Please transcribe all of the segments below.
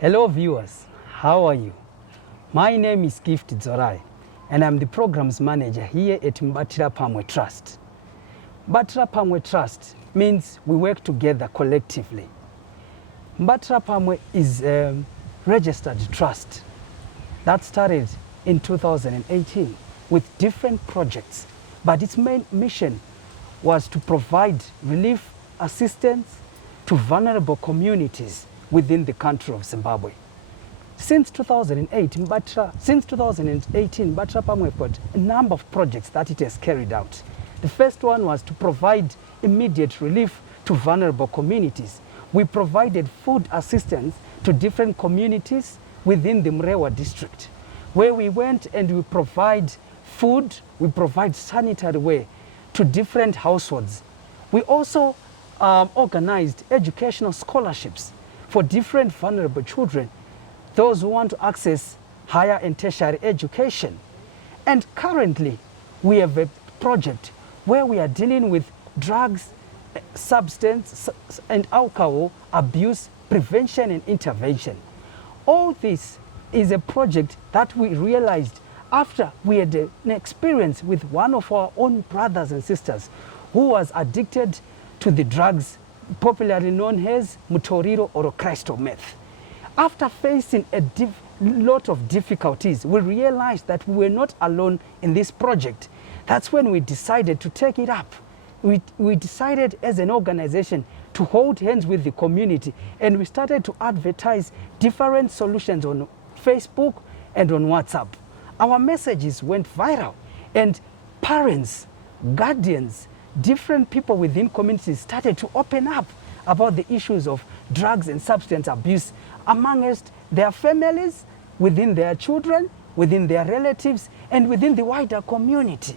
Hello viewers, how are you? My name is Gift Zorai and I'm the programs manager here at Mbatira Pamwe Trust. Mbatira Pamwe Trust means we work together collectively. Mbatira Pamwe is a registered trust that started in 2018 with different projects, but its main mission was to provide relief assistance to vulnerable communities within the country of Zimbabwe. Since 2018, Mbatira Pamwe got a number of projects that it has carried out. The first one was to provide immediate relief to vulnerable communities. We provided food assistance to different communities within the Mrewa district, where we went and we provide food, we provide sanitary wear to different households. We also organized educational scholarships for different vulnerable children, those who want to access higher and tertiary education. And currently, we have a project where we are dealing with drugs, substance, and alcohol abuse prevention and intervention. All this is a project that we realized after we had an experience with one of our own brothers and sisters who was addicted to the drugs popularly known as Mutoriro or crystal meth. After facing a lot of difficulties, we realized that we were not alone in this project. That's when we decided to take it up. We decided as an organization to hold hands with the community, and we started to advertise different solutions on Facebook and on WhatsApp. Our messages went viral, and parents, guardians, different people within communities started to open up about the issues of drugs and substance abuse amongst their families, within their children, within their relatives, and within the wider community.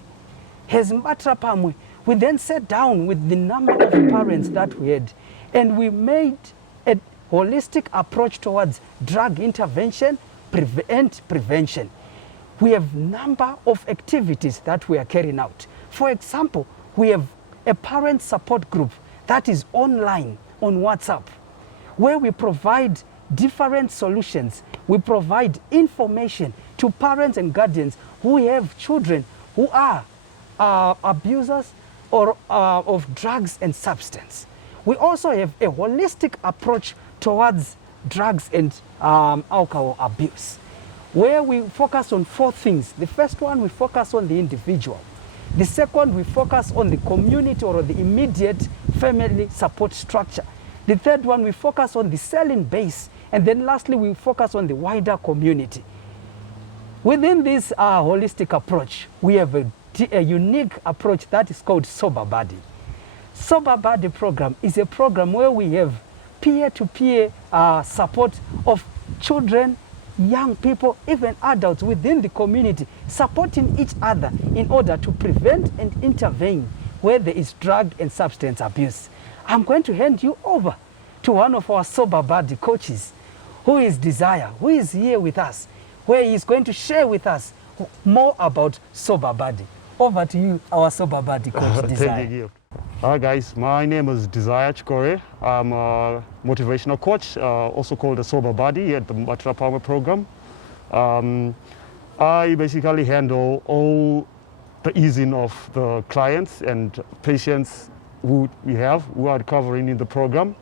As Mbatira Pamwe, we then sat down with the number of parents that we had, and we made a holistic approach towards drug intervention and prevention. We have a number of activities that we are carrying out. For example, we have a parent support group that is online on WhatsApp, where we provide different solutions. We provide information to parents and guardians who have children who are abusers or of drugs and substance. We also have a holistic approach towards drugs and alcohol abuse, where we focus on 4 things. The first one, we focus on the individual. The second, we focus on the community or the immediate family support structure. The third one, we focus on the selling base. And then lastly, we focus on the wider community. Within this holistic approach, we have a unique approach that is called Sober Buddy. Sober Buddy program is a program where we have peer-to-peer support of children, young people, even adults within the community, supporting each other in order to prevent and intervene where there is drug and substance abuse. I'm going to hand you over to one of our Sober Buddy coaches, who is Desire, who is here with us, where he is going to share with us more about Sober Buddy. Over to you, our Sober Buddy coach, Desire. Thank you. Hi guys, my name is Desire Chikore. I'm a motivational coach, also called a Sober Buddy at the Mbatira Pamwe program. I basically handle all the easing of the clients and patients who we have who are recovering in the program.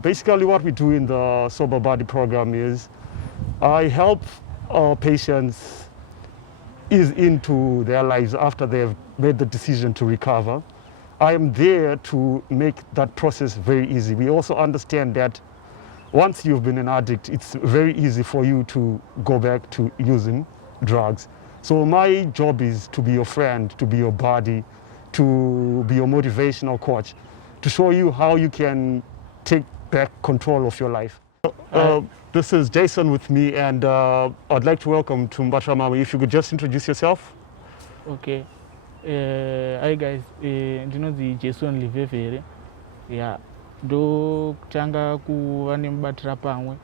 Basically what we do in the Sober Buddy program is I help our patients ease into their lives after they've made the decision to recover. I am there to make that process very easy. We also understand that once you've been an addict, it's very easy for you to go back to using drugs. So my job is to be your friend, to be your buddy, to be your motivational coach, to show you how you can take back control of your life. This is Jason with me, and I'd like to welcome to Mbatira Pamwe. If you could just introduce yourself. Okay. Hi guys, ndinonzi Jason Livevere. Yeah, ndotanga kuva neMbatira Pamwe.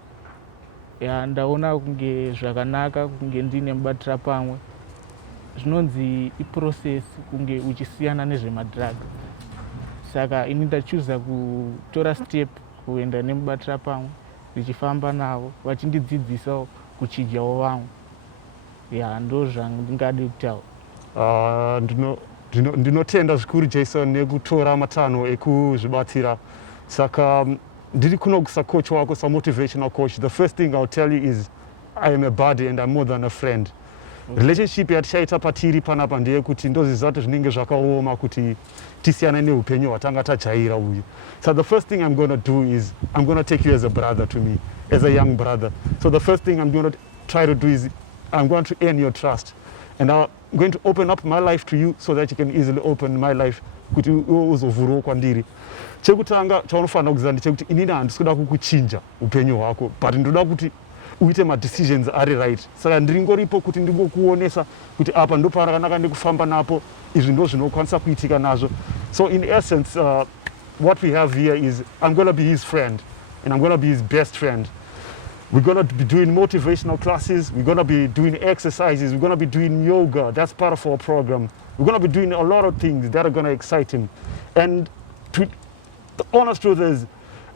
Yeah, ndaona kunge zvakanaka kunge ndine Mbatira Pamwe. Zvinonzi iprocess kunge uchisiyana nezvemadrug. Saka ini ndachuza kutora step kuenda neMbatira Pamwe ndichifamba navo vachindidzidzisawo kuchidyawo vamwe. Ya ndo zvandingade kutaura. Ndinotenda zvikuru Jason nekutora matanho ekuzvibatsira. Saka ndiri kuno kusacoach wako motivational coach. The first thing I'll tell you is I am a buddy and I'm more than a friend. Relationship yatichaita patiri panapa ndeyekuti ndozvizato zvinenge zvakaoma kuti tisiyane neupenyu hwatanga tajaira uyu. So the first thing I'm going to do is I'm going to take you as a brother to me, as a young brother. So the first thing I'm going to try to do is I'm going to earn your trust. And I'm going to open up my life to you so that you can easily open my life kuti uzovhurawo kwandiri. Chekutanga chaunofanira kuziva ndechekuti inini handisi kuda kukuchinja upenyu hwako, but ndoda kuti uite ma-decisions ari right. Saka ndiringoripo kuti ndingokuonesa kuti apa ndo parakanaka ndikufamba napo, izvi ndo zvinokwanisa kuitika nazvo. So in essence, what we have here is I'm going to be his friend and I'm going to be his best friend. We're going to be doing motivational classes, we're going to be doing exercises, we're going to be doing yoga. That's part of our program. We're going to be doing a lot of things that are going to excite him. And the honest truth is,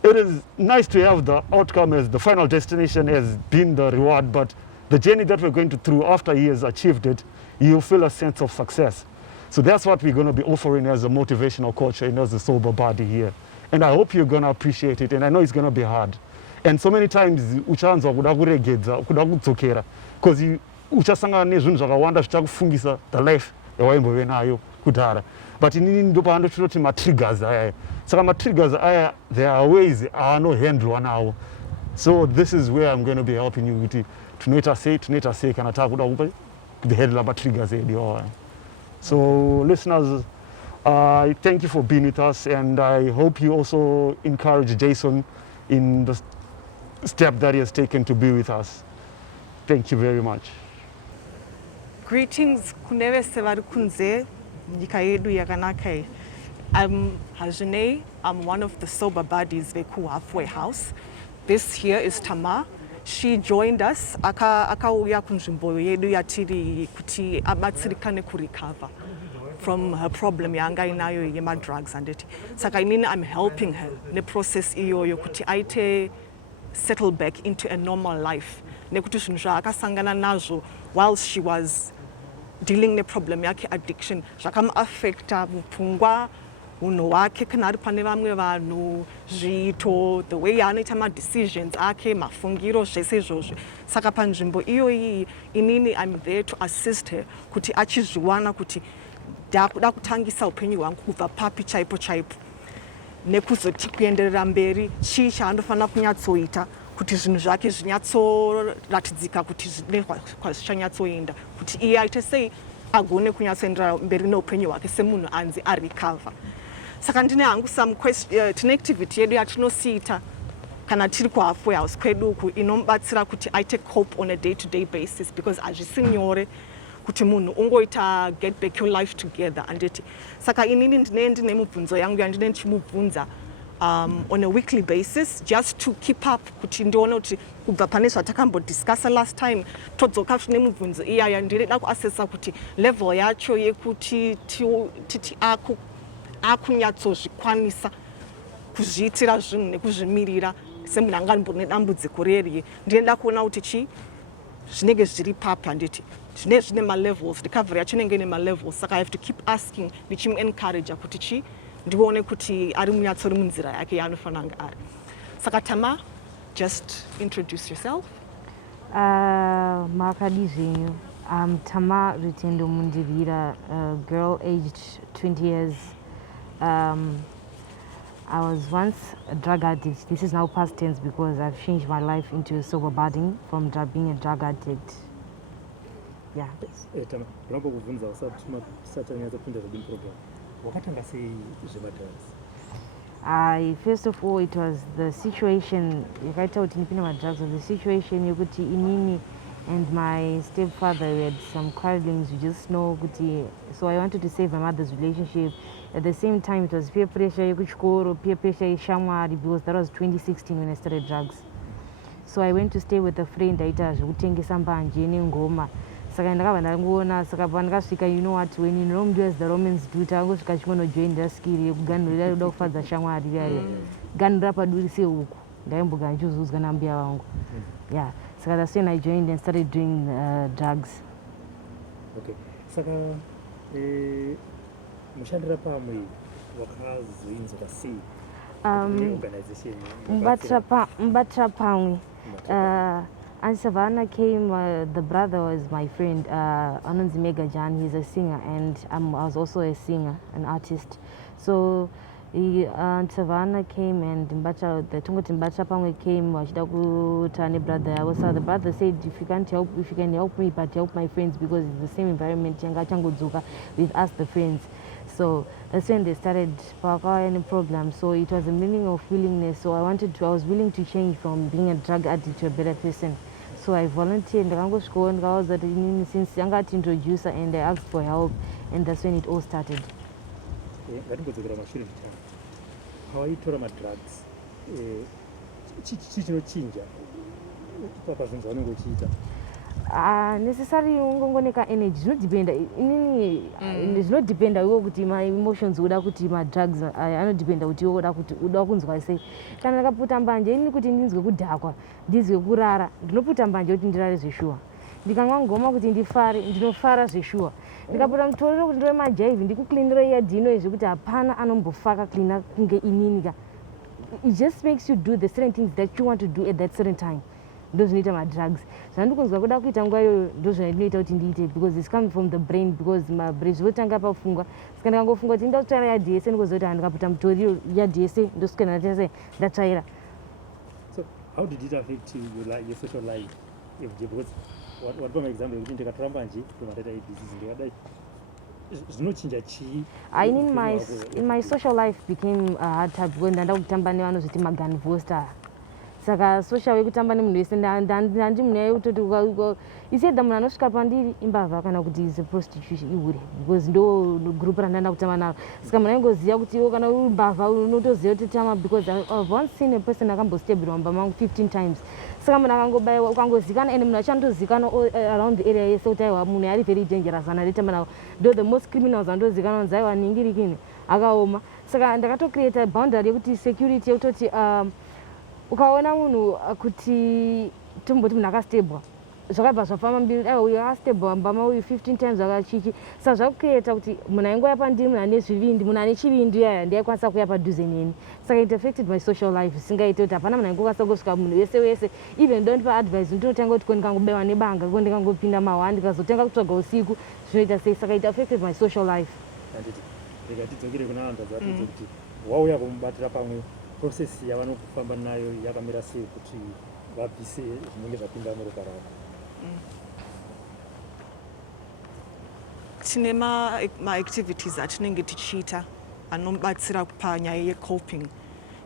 it is nice to have the outcome as the final destination has been the reward, but the journey that we're going through after he has achieved it, you'll feel a sense of success. So that's what we're going to be offering as a motivational coach and as a sober body here. And I hope you're going to appreciate it, and I know it's going to be hard. And so many times uchanzwa kuda kuregedza, kuda kudzokera, because uchasangana nezvinhu zvakawanda zvichakufungisa the life yawaimbove nayo kudhara. But inini ndo paandototi ma-triggers aya. Saka ma-triggers aya, there are ways anohandlwa nawo. So this is where I'm going to be helping you kuti tunoita sei kana takuda kupa kuhandla ma-triggers edu. So listeners, I thank you for being with us, and I hope you also encourage Jason in the step that he has taken to be with us. Thank you very much. Greetings kunevese vari kunze nyika yedu yakanaka. I'm Hajane. I'm one of the sober buddies veku halfway house. This here is Tama. She joined us akauya kunzvimbo yedu yatiri kuti abatsirikane kurecover from her problem yanga inayo yema drugs and it. Saka inini I'm helping her ne process iyoyo kuti aite settle back into a normal life. Nekuti zvinhu zvaakasangana nazvo while she was dealing ne problem yake addiction zvakamuaffecta mupfungwa, unhu wake kana ari pane vamwe vanhu, zviito, the way yaanoita ma-decisions ake, mafungiro, zvese izvozvo. Saka panzvimbo iyoyi inini I'm there to assist her kuti achizviwana kuti ndakuda kutangisa upenyu hwangu kubva papi chaipo chaipo nekuzoti kuenderera mberi chii chaanofanira kunyatsoita kuti zvinhu zvake zvinyatsoratidzika kuti zvine kwazvichanyatsoenda kuti iye aite sei agone kunyatsoendera mberi neupenyu hwake semunhu anzi arecover. Saka ndine hangu tine activity yedu yatinosiita kana tiri kuhalfway house kwedu uku inomubatsira kuti aite cope on a day-to-day basis, because hazvisi nyore kuti munhu ungoita get back your life together anditi. Saka inini ndine mubvunzo yangu yandine ndichimubvunza on a weekly basis just to keep up kuti ndione kuti kubva pane zvatakambodiscussa last time todzoka zvine mubvunzo iyaya ndireda kuassessa kuti level yacho yekuti titi akunyatsozvikwanisa kuzviitira zvinhu nekuzvimirira semunhu anga mbone dambudziko reriye. Ndinoda kuona kuti chii zvinenge zviri papi handiti zvine ma-levels, recovery yacho inenge ine ma-levels. Saka I have to keep asking ndichimu-encourage kuti chii ndione kuti ari munyatsori munzira yake yaanofanira kunge ari. Saka Tama, just introduce yourself. Makadi zvenyu. I'm Tama Rutendo Mundirira, a girl aged 20 years. I was once a drug addict. This is now past tense because I've changed my life into sober budding from being a drug addict. Yeah. Tama, rambo kuvunza usati satanyatsa kupinda kudin program. Wakatanga sei zvemadrugs? First of all, it was the situation. Yakaita kuti ndipinde madrugs was the situation yekuti inini and my stepfather, we had some quarrelings, you just know kuti. So I wanted to save my mother's relationship. At the same time, it was peer pressure, peer pressure, shamwari, because that was 2016 when I started drugs. So I went to stay with a friend, aita zvekutengesa mbanje nengoma. Saka ndakabva ndangoona, saka pandakasvika, you know what, when you know do as the Romans do, tangosvika chikonojoin that skill yekuganhurira kuda kufadza shamwari yaya. Ganhurira paduri seuku. ndaimboga ndichiudzwa nambuya vangu. Yeah, saka that's when I joined and started doing drugs. Okay, saka mushandira pamwe wakazoinzwa sei organization Mbatira pamwe. And Savannah came, the brother was my friend, Anonzi Megajan. He's a singer, and I was also a singer, an artist. So Savannah came, and the Tungoti Mbatira pamwe came. Tani brother. The brother said, if you can help me, but help my friends, because it's the same environment. With us, the friends. So that's when they started any program. So it was a meaning of willingness. So I was willing to change from being a drug addict to a better person. So I volunteered and I was since I got introducer, and I asked for help, and that's when it all started. How you told my drugs? Necessary ungongoneka energy zvinodependa iwo kuti my emotions uda kuti ma drugs anodependa kuti iwo uda kunzwa sei. Kana ndakaputa mbanje ini kuti ndinzwe kudhakwa, ndizwe kurara, ndinoputa mbanje kuti ndirare zveshuwa. Ndikamwa ngoma kuti ndifare, ndinofara zveshuwa. Ndikaputa mutoriro kuti ndore majaivi ndikuklinira yard ino izvi kuti hapana anombofaka klina kunge ininika. It just makes you do the certain things that you want to do at that certain time. Ndozvinoita madrugs. Zvandikunzwa kuda kuita nguva iyoyo ndozvinoita kuti ndiite, because it's coming from the brain, because mabrain zvotanga pafungwa. Saka ndikangofunga kuti ndatsvaira yadhi yese ndikuzoti ndikaputa mutoriro yadhi yese ndoswika ndachese ndatsvaira. So how did it affect your social life? Because what for example kuti ndikatora mbanje kumatata disease ndikadai zvinochinja chii? In my social life became hard type, because ndanda kutamba nevanozviti magun voster. Saka social wekutamba nemunhu wese ndandi munhu yekutoti isiedha munhu anosvika pandiri imbavha kana kuti is a prostitution ihure, because ndo group randanda kutamba naro. Saka munhu aingoziva kuti iwo kana uri mbavha unotoziva kuti tama, because I've once seen a person akambostebhirwa mumba mangu 15 times. Saka munhu akangobayiwa ukangozikana, ende munhu achandozikana around the area yese kuti aiwa munhu ari very dangerous ana aitamba nawo. Ndo the most criminals andozikana kunzi aiwa ningirikini akaoma. Saka ndakatocreata boundary yekuti security yekutoti ukaona munhu kuti tomboti munhu akastebhwa zvakabva zvafamba mbiri, uyu akastebhwa mbama uyu 15 times akachichi. Saka zvakukreata kuti munhu aingoya pandiri, munhu ane zvivindi, munhu ane chivindi yaya ndiaikwanisa kuya padhuze neni. Saka it affected my social life singaite kuti hapana munhu aingokwanisa kusvika munhu wese even though ndipa advice ndinotanga kuti ko ndikangobewa nebanga, ko ndikangopinda mahwa ndikazotenga kutsvaga usiku zvinoita sei. Saka it affected my social life. Ndikatidzokere kuna vanhu zvatidzo kuti wauya kumubatira pamwe process yavanokufamba nayo yakamira sei kuti vabvise zvinenge zvapinda muropa rako? Tine ma-activities atinenge tichiita anobatsira panyaya ye-coping.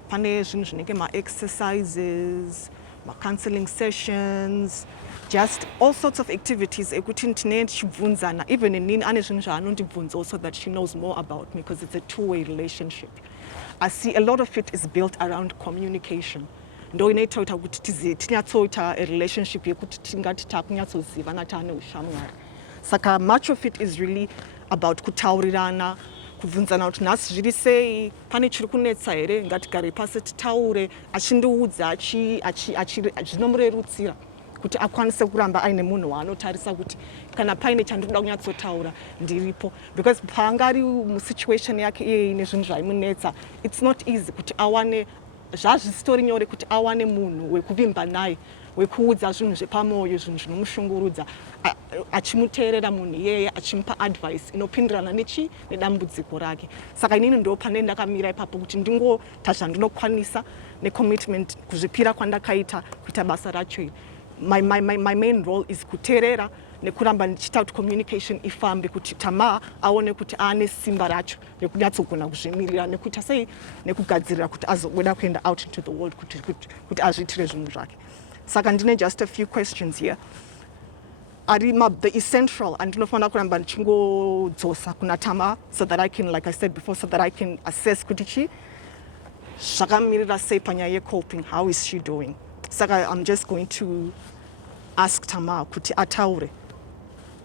Pane zvinhu zvinenge ma-exercises, ma-counseling sessions, just all sorts of activities ekuti tine tichibvunzana. Even inini ane zvinhu zvaanondibvunza so that she knows more about me, because it's a two-way relationship. I see a lot of it is built around communication. Ndo inoita kuti tinyatsoita a relationship yekuti tingati takunyatsoziva tane ushamwari. Saka much of it is really about kutaurirana, kubvunzana kuti nhasi zviri sei, pane chiri kunetsa here, ngatigare pasi titaure, achindiudza zvinomurerutsira kuti akwanise kuramba aine munhu waanotarisa kuti kana paine chandinoda kunyatsotaura ndiripo. Because paangari musituation yake iye ine zvinhu zvaimunetsa, it's not easy kuti awane zvazvistori nyore kuti awane munhu wekuvimba naye, wekuudza zvinhu zvepamoyo, zvinhu zvinomushungurudza, achimuteerera munhu iyeye, achimupa advice inopindirana nedambudziko rake. Saka inini ndo pane ndakamira ipapo kuti ndingota zvandinokwanisa necommitment, kuzvipira kwandakaita kuita basa racho iri. My main role is kuteerera nekuramba ndichita kuti communication ifambe, kuti Tama aone kuti ane simba racho rekunyatsogona kuzvimirira nekuita sei nekugadzirira kuti azobuda kuenda out into the world kuti azviitire zvinhu zvake. Saka ndine just a few questions here. The essential, and ndinofanira kuramba ndichingodzosa kuna Tama, so that I can, like I said before, so that I can assess kuti zvakamirira sei panyaya ye-coping, how is she doing. Saka I'm just going to ask Tama kuti ataure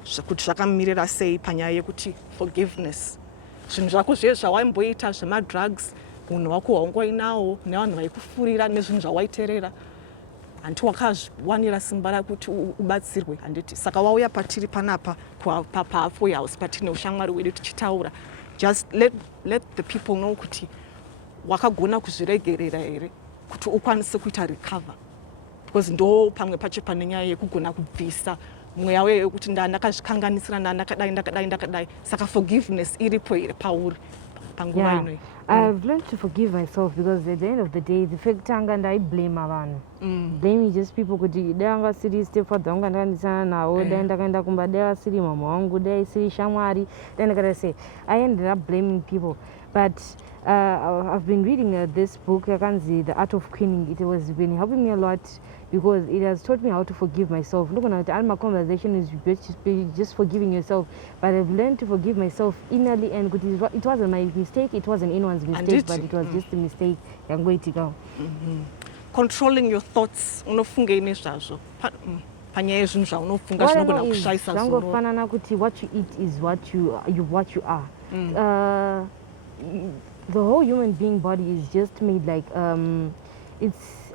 kuti zvakamirira sei panyaya yekuti forgiveness. Zvinhu zvako zviye zvawaimboita zvema-drugs unhu wako waungoinawo nevanhu vaikufurira nezvinhu zvawaiterera hanti wakazviwanira simba rakuti ubatsirwe handiti saka wauya patiri panapa pahalfway house patine ushamwari hwedu tichitaura just let the people know kuti wakagona kuzviregerera here kuti ukwanise kuita recover because ndo pamwe pacho pane nyaya yekugona kubvisa mweya weyo kuti ndakazvikanganisira ndakadai saka forgiveness iripo here pauri panguva ino. I've learned to forgive myself because at the end of the day, the fact that I blame around. Blaming just people kuti danga siri stepfather wanga ndakandisana nawo ndakaenda kumba danga siri mama wangu dai siri shamwari then I say I ended up blaming people but I've been reading this book The Art of Queening. It has been helping me a lot because it has taught me how to forgive myself. Look at all my conversation is just forgiving yourself, but I've learned to forgive myself innerly and it wasn't my mistake, it wasn't anyone's mistake, but it was just a mistake. I'm going to go. Controlling your thoughts unofunga ine zvazvo panyaya yezvinhu zvaunofunga zvinogona kushaisa zvangofanana kuti what you eat is what you are. The whole human being body is just made like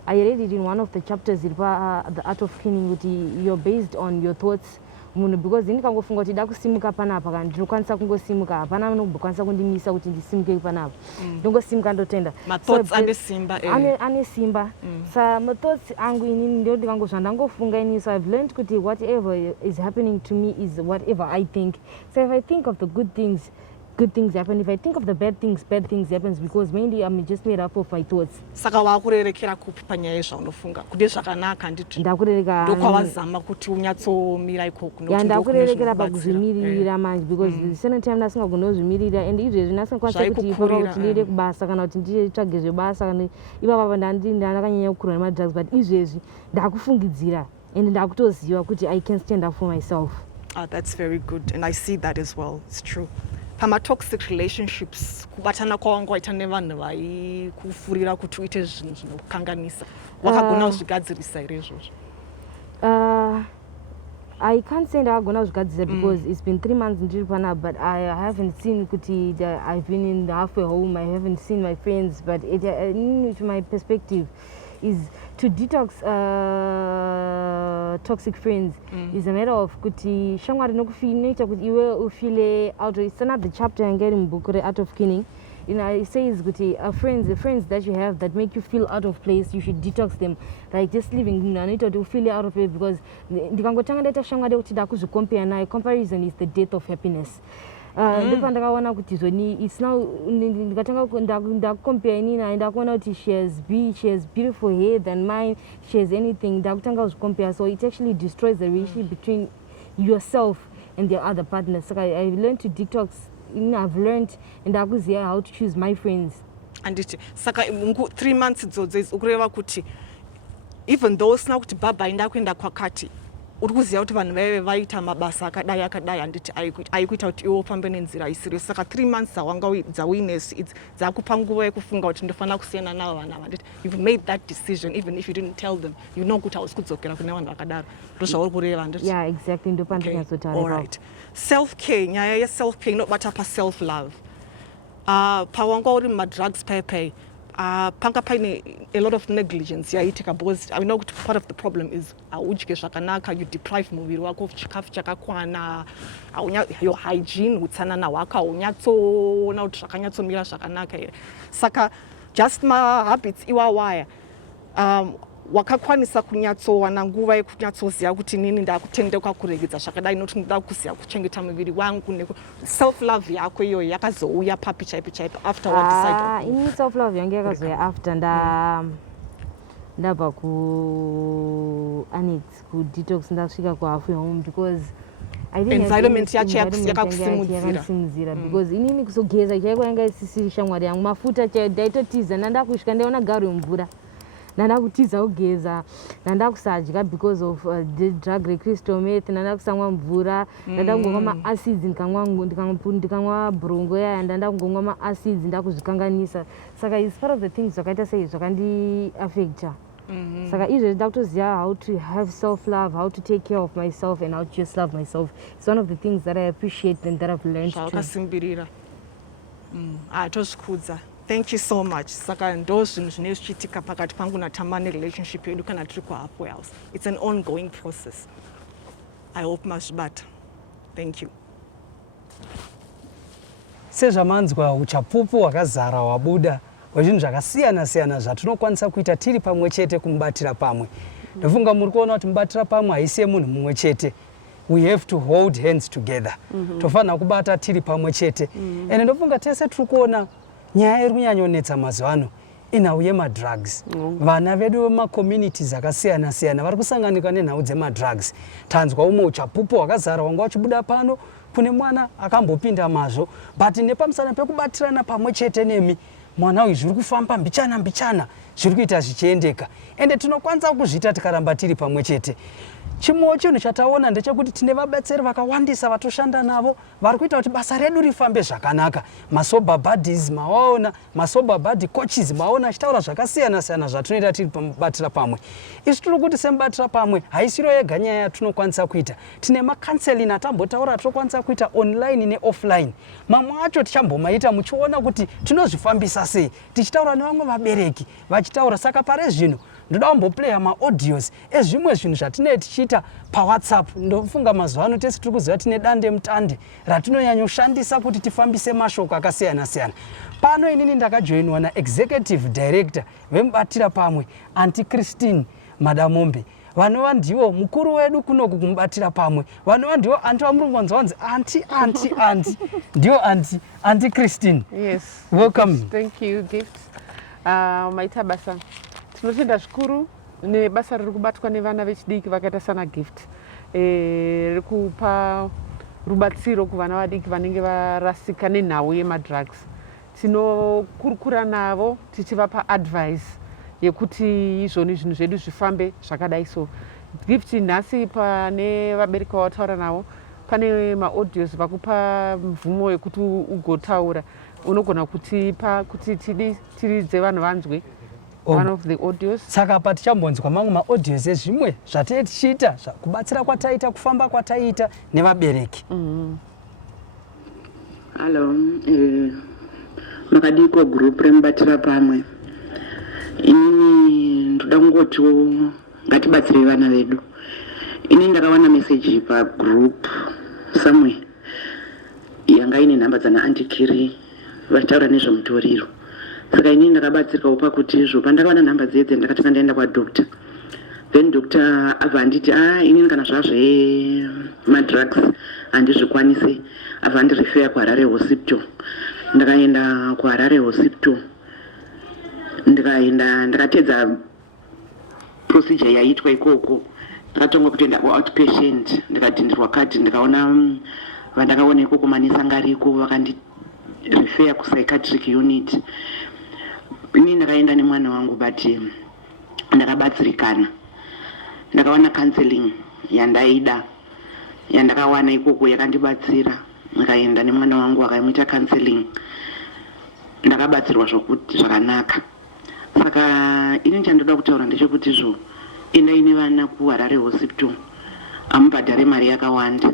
I read it in one of the chapters The Art of Queening kuti you're based on your thoughts munhu because ndikangofunga kuti da kusimuka panapa kana ndinokwanisa kungosimuka hapana unokwanisa kundimisa kuti ndisimuke panapa ndongosimuka ndotenda mathoughts ane simba ane simba sa mathoughts angu inini ndio ndikangozvandangofunga inini so I've learned kuti whatever is happening to me is whatever I think. So if I think of the good things happen. If I think of the bad things happens because mainly I'm just made up of my thoughts. Saka wakurerekera kupi panyaya zvaunofunga kude zvakanaka nditi ndakurereka ndokwawazama kuti unyatsomira ikoko ndakurerekera pakuzvimirira manje because the same time ndasingagona kuzvimirira and izvezvi ndasingakwanisa kuti ndiende kubasa kana kuti nditsvage zvebasa kana ipapa ndakanyanya kukurwa nemadrugs but izvezvi ndakufungidzira and ndakutoziva kuti I can stand up for myself. That's very good and I see that as well. It's true. Pama-toxic relationships kubatana kwawanga waita nevanhu vaikufurira kuti uite zvinhu zvinokukanganisa wakagona kuzvigadzirisa here izvozvo? I can't say ndakagona kuzvigadzirisa because it's been 3 months ndiri panapa but I haven't seen kuti I've been in the halfway home. I haven't seen my friends but to my perspective is to detox toxic friends is a matter of kuti shamwari nokunoita kuti iwe ufile out. It's another chapter I'm getting in book The Art of Queening. You know, it says kuti the friends that you have that make you feel out of place, you should detox them. Like just living unoita kuti ufile out of place because ndikangotanga ndaita shamwari kuti ndakuzvicompare naye. Comparison is the death of happiness. Ndipo ndakaona kuti zvoni it's now ndikatanga ndakucompare inini naye ndakuona kuti she has beautiful hair than mine, she has anything, ndakutanga kuzvicompare so it actually destroys the relationship between yourself and the other partner. So I learned to detox. I've learned and ndakuziva how to choose my friends. Anditi saka 3 months idzodzo ukureva kuti even though usina kuti baba ndakuenda kwakati uri kuziva kuti vanhu vaive vaita mabasa akadai handiti aikuita kuti iwe ufambe nenzira isiri saka 3 months dzauinesi dzakupa nguva yekufunga kuti ndofanira kusiyana navo vanhu ava handiti you've made that decision even if you didn't tell them you know kuti hausi kudzokera kune vanhu vakadaro ndo zvauri kureva handiti? Yeah, exactly. Alright. Self-care, nyaya ye-self-care inobata pa-self love. Pawanga uri ma-drugs pay. Panga paine a lot of negligence yaitika because I know part of the problem is udye zvakanaka, you deprive muviri wako chikafu chakakwana, your hygiene utsanana hwako haunyatsona kuti zvakanyatsomira zvakanaka here. Saka just ma-habits iwawaya wakakwanisa kunyatsowana nguva yekunyatsoziva kuti nini ndakutendeka kuregedza zvakadai noti ndoda kuziva kuchengeta muviri wangu self love yako iyoyo yakazouya papi chaipo after what decided? Ini self love yangu yakazouya after ndabva annex detox ndasvika kuhalfway home because environment yacho yakakusimudzira because inini kuzogeza chaiko yanga isisiri shamwari yangu mafuta chaio ndaitotiza nandakusvika ndaiona garo yemvura ndandakutiza kugeza nandakusadya because of the drug recrystal meth nandakusamwa mvura ndandakungomwa ma-acids ndikamwa brongo yaya ndandakungomwa ma-acids ndakuzvikanganisa saka is part of the things zvakaita sei zvakandi-affecta saka izvezvi ndakutoziva how to have self love, how to take care of myself and how to just love myself. It's one of the things that I appreciate and that I've learned zvawakasimbirira tozvikudza Thank you so much. Saka ndo zvinhu zvine zvichiitika pakati pangu naTama relationship yedu kana tiri kuHalfway House. It's an ongoing process. I hope mazvibata. Thank you. Sezvamanzwa uchapupu wakazara wabuda wezvinhu zvakasiyana-siyana zvatinokwanisa kuita tiri pamwe chete kumubatira pamwe. Ndofunga muri kuona kuti mubatira pamwe haisi munhu mumwe chete. We have to hold hands together. Tofanira kubata tiri pamwe chete. Ende ndofunga tese tiri kuona nyaya iri kunyanyonetsa mazuva ano inhau yemadrugs. Vana vedu vemacommunities akasiyana-siyana vari kusanganika nenhau dzemadrugs. Tanzwa umwe uchapupu wakazara wanga wachibuda pano kune mwana akambopinda mazvo, but nepamusana pekubatirana pamwe chete nemi mwana uyu zviri kufamba mbichana zviri kuita zvichiendeka, ende tinokwanisa kuzviita tikaramba tiri pamwe chete. Chimwe chinhu chataona ndechekuti tine vabetseri vakawandisa vatoshanda navo vari kuita kuti basa redu rifambe zvakanaka. Masober buddies mawaona, masober buddy coaches maona achitaura zvakasiyana-siyana zvatinoita tiri pamubatira pamwe. Isu tiri kuti semubatira pamwe haisiro yega nyaya yatinokwanisa kuita. Tine macounseling atambotaura tinokwanisa kuita online neoffline. Mamwe acho tichambomaita muchiona kuti tinozvifambisa sei, tichitaura nevamwe vabereki vachitaura. Saka pare zvino ndoda kumboplaya maaudios ezvimwe zvinhu zvatinenge tichiita paWhatsApp. Ndofunga mazuva ano tese tiri kuziva tine dande mutande ratinonyanyoshandisa kuti tifambise mashoko akasiyana-siyana. Pano inini ndakajoinwa naexecutive director vemubatira pamwe Aunty Christine Madamombe, vanova ndivo mukuru wedu kunoku kumubatira pamwe, vanova ndivo anti vamurumbonzwa vanzi anti ndivo Aunty Christine. Yes. Welcome. Thank you, Gift. Maita basa tinotenda zvikuru nebasa riri kubatwa nevana vechidiki vakaita sana Gift, riri kupa rubatsiro kuvana vadiki vanenge varasika nenhau yemadrugs. Tinokurukura navo tichivapa advice yekuti izvoni zvinhu zvedu zvifambe zvakadai. So Gift nhasi pane vabereki vawataura navo pane maaudios vakupa mvumo wekuti ugotaura, unogona kutipa kuti tiridze vanhu vanzwe one of the audios. Saka pa tichambonzwa mamwe maaudios ezvimwe zvatee tichiita kubatsira kwataita kufamba kwataita nevabereki. Hello, makadiko group remubatira pamwe. Inini ndoda kungoti ngatibatsire vana vedu. Inini ndakawana message pa group somewhere yanga ine nhamba dzana Aunty Kiri vachitaura nezvemutoriro. Saka inini ndakabatsirikawo pakuti izvo pandakawana nhamba dzedze ndakati kandaenda kwadoctor, then doctor abva anditi inini kana zvazve madrugs handizvikwanisi, abva andirefeya kuHarare hospital. Ndakaenda kuHarare hospital, ndikatedza procedure yaitwa ikoko. Ndakatonga kutoenda outpatient, ndikadhindirwa kati ndikaona vandakaona ikoko manisangariko vakandirefeya kupsychiatric unit. Ini ndakaenda nemwana wangu but ndakabatsirikana. Ndakawana counseling yandaida yandakawana ikoko yakandibatsira. Ndikaenda nemwana wangu akamuita counseling, ndakabatsirwa zvakanaka. Saka ini chandoda kutaura ndechekuti izvo endai nevana kuHarare hospital, amubhadhare mari yakawanda.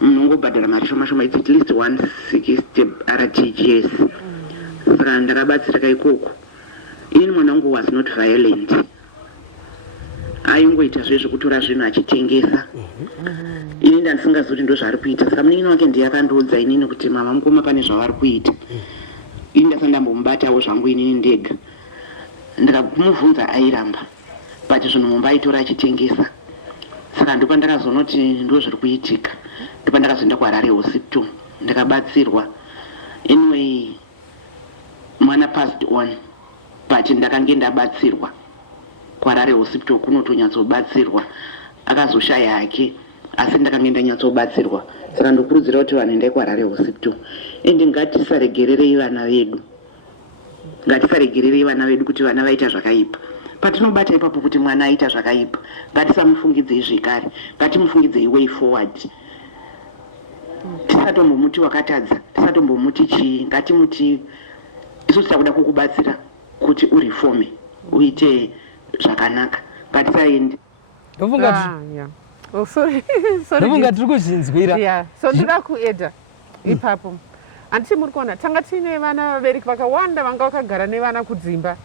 Munongobhadhara mari shoma-shoma, it's at least 160 RTGS. Saka ndakabatsirika ikoko. Ini mwana wangu was not violent, aingoita zvezvekutora zvinhu achitengesa. Ini ndandisingazivi kuti ndo zvaari kuita. Saka munin'ina wake ndiye akandiudza inini kuti mama mukoma pane zvavari kuita. Ini ndasati ndambomubatawo zvangu inini ndega. Ndikamubvunza airamba, but zvinhu mumba aitora achitengesa. Saka ndipo ndakazonoti ndo zviri kuitika. Ndipo ndakazoenda kuHarare hospital ndikabatsirwa. Anyway, mwana passed on, but ndakange ndabatsirwa kuHarare hospital kunotonyatsobatsirwa. Akazoshaya hake, asi ndakange ndanyatsobatsirwa. Saka ndokurudzira kuti vanhu endai kuHarare hospital. Ende ngatisaregererei vana vedu. Ngatisaregererei vana vedu kuti vana vaita zvakaipa. Patinobata ipapo kuti mwana aita zvakaipa, ngatisamufungidzei zvekare, ngatimufungidzei way forward. Tisatombomuti wakatadza, tisatombomuti chii, ngatimuti isusu takuda kukubatsira kuti urifome, uite zvakanaka. Ngatisaende. Ndofunga tiri kuzvinzwira. So ndoda kuedha ipapo. handiti muri kuona tanga tiine vana vabereki vakawanda vanga vakagara nevana kudzimba.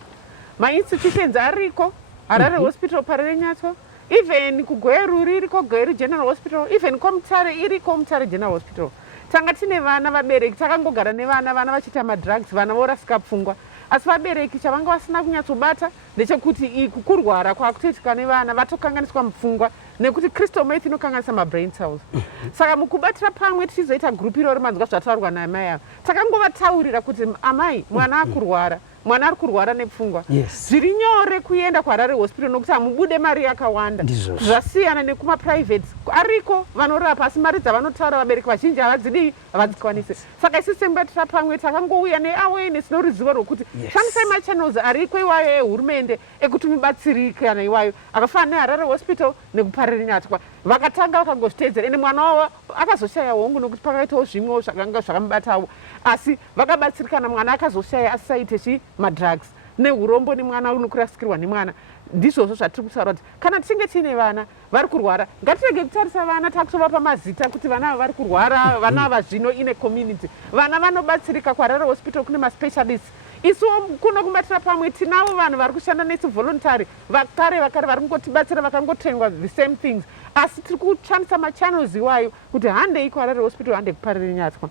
Mainstitutions ariko, Harare Hospital Parerenyato, even kuGweru iriko Gweru General Hospital, even Komutare iriko Komutare General Hospital. Tanga tine vana vabereki takangogara nevana vachita madrugs, vana vorasika pfungwa. Asi vabereki chavanga vasina kunyatsobata ndechekuti kurwara kwakutoitika nevana vatokanganiswa mupfungwa nekuti crystal meth inokanganisa mabrain cells. Saka mukubatira pamwe tichizoita gurupu iroro manzwa zvataurwa naamai ava takangova kuti amai mwana akurwara, mwana ari kurwara nepfungwa. Zviri nyore kuenda kuHarare Hospital nokuti hamubude mari yakawanda. Zvasiyana nekumaprivate ariko vanorapa asi mari dzavanotaura vabereki vazhinji havadzikwanise. Saka isi sembatira pamwe takangouya neawareness noruzivo rwokuti shandisai machannels ariko iwayo ehurumende ekuti mubatsirikana iwayo akafanana neHarare Hospital nekuParerenyatwa. Vakatanga vakangozviteedzera ende mwana wavo akazoshaya hongu nokuti pakaitawo zvimwewo zvakanga zvakamubatawo asi vakabatsirikana mwana akazoshaya asisaite madrugs neurombo nemwana unokurasikirwa nemwana. Ndizvozvo zvatiri kutaura kuti kana tichinge tiine vana vari kurwara ngatirege kutarisa vana takutovapa mazita kuti vana ava vari kurwara, vana ava zvino ine community. Vana vanobatsirika kuHarare Hospital kune maspecialists. Isuwo kuno kubatira pamwe tinavo vanhu vari kushanda nesi voluntary vakare vari kungotibatsira vakangotengwa the same things. Asi tiri kushandisa machannels iwayo kuti handei kuHarare Hospital handei kuParerenyatwa.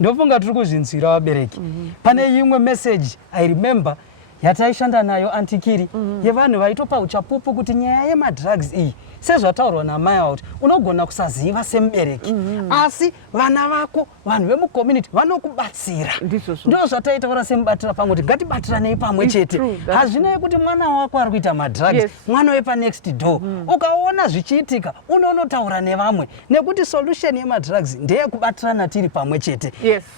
Ndofunga tiri kuzvinzwira vabereki. Pane imwe message I remember yataishanda nayo Antikiri yevanhu vaitopa uchapupu kuti nyaya yemadrugs iyi sezvataurwa namai avo kuti unogona kusaziva semubereki asi vana vako vanhu vemucommunity vanokubatsira. Ndo zvataitaura semubatira pamwe kuti ngatibatirane pamwe chete. Hazvinei kuti mwana wako ari kuita madrugs, mwana wepa next door. Ukaona zvichiitika unonotaura nevamwe nekuti solution yemadrugs ndeyekubatirana tiri pamwe chete.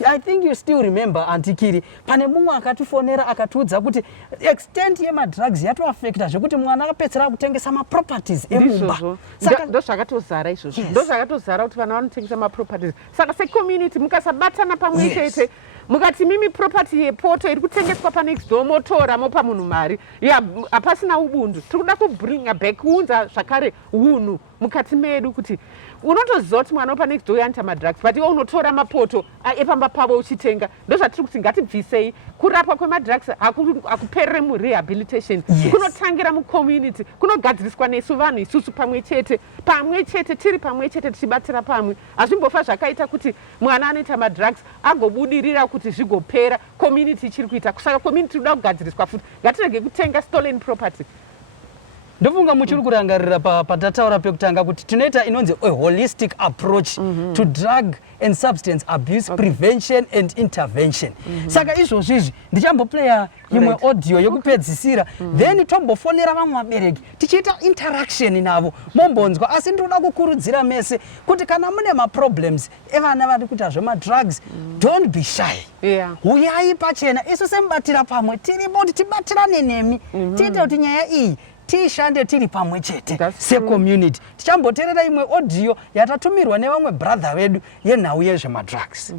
I think you still remember Antikiri, pane mumwe akatifonera akatiudza kuti extent yemadrugs yatoaffecta zvekuti mwana akapedzera kutengesa maproperties emumba. Ndo zvakatozara izvozvo. Ndo zvakatozara kuti vana vanotengesa maproperties. Saka secommunity mukasabatana pamwe chete mukati mimi property yepoto iri kutengeswa panext door motora mopa munhu mari hapasina ubundu. Tiri kuda kubringa back kuunza zvakare unhu mukati medu kuti unotoziva kuti mwana wepanext door anoita madrugs but iwe unotora mapoto epamba pavo uchitenga. Ndo zvatiri kuti ngatibvisei kurapwa kwemadrugs hakuperere murehabilitation. Kunotangira mucommunity, kunogadziriswa nesu vanhu isusu pamwe chete tiri pamwe chete tichibatsira pamwe. Hazvimbofa zvakaita kuti mwana anoita madrugs agobudirira kuti zvigopera community ichiri kuita. Saka community inoda kugadziriswa futi. Ngatirege kutenga stolen property. Ndofunga muchiri kurangarira patataura pekutanga kuti tinoita inonzi a holistic approach to drug and substance abuse prevention and intervention. Saka izvozvo izvi ndichamboplaya imwe audio yekupedzisira then tombofonera vamwe vabereki tichiita interaction navo mombonzwa. Asi ndinoda kukurudzira mese kuti kana mune maproblems evana vari kuita zvemadrugs don't be shy. Uyai pachena isu semubatira pamwe tiripo kuti tibatirane nemi tiite kuti nyaya iyi tishande tiri pamwe chete secommunity. Tichamboteerera imwe audio yatatumirwa nevamwe brother vedu yenhau yezvemadrugs.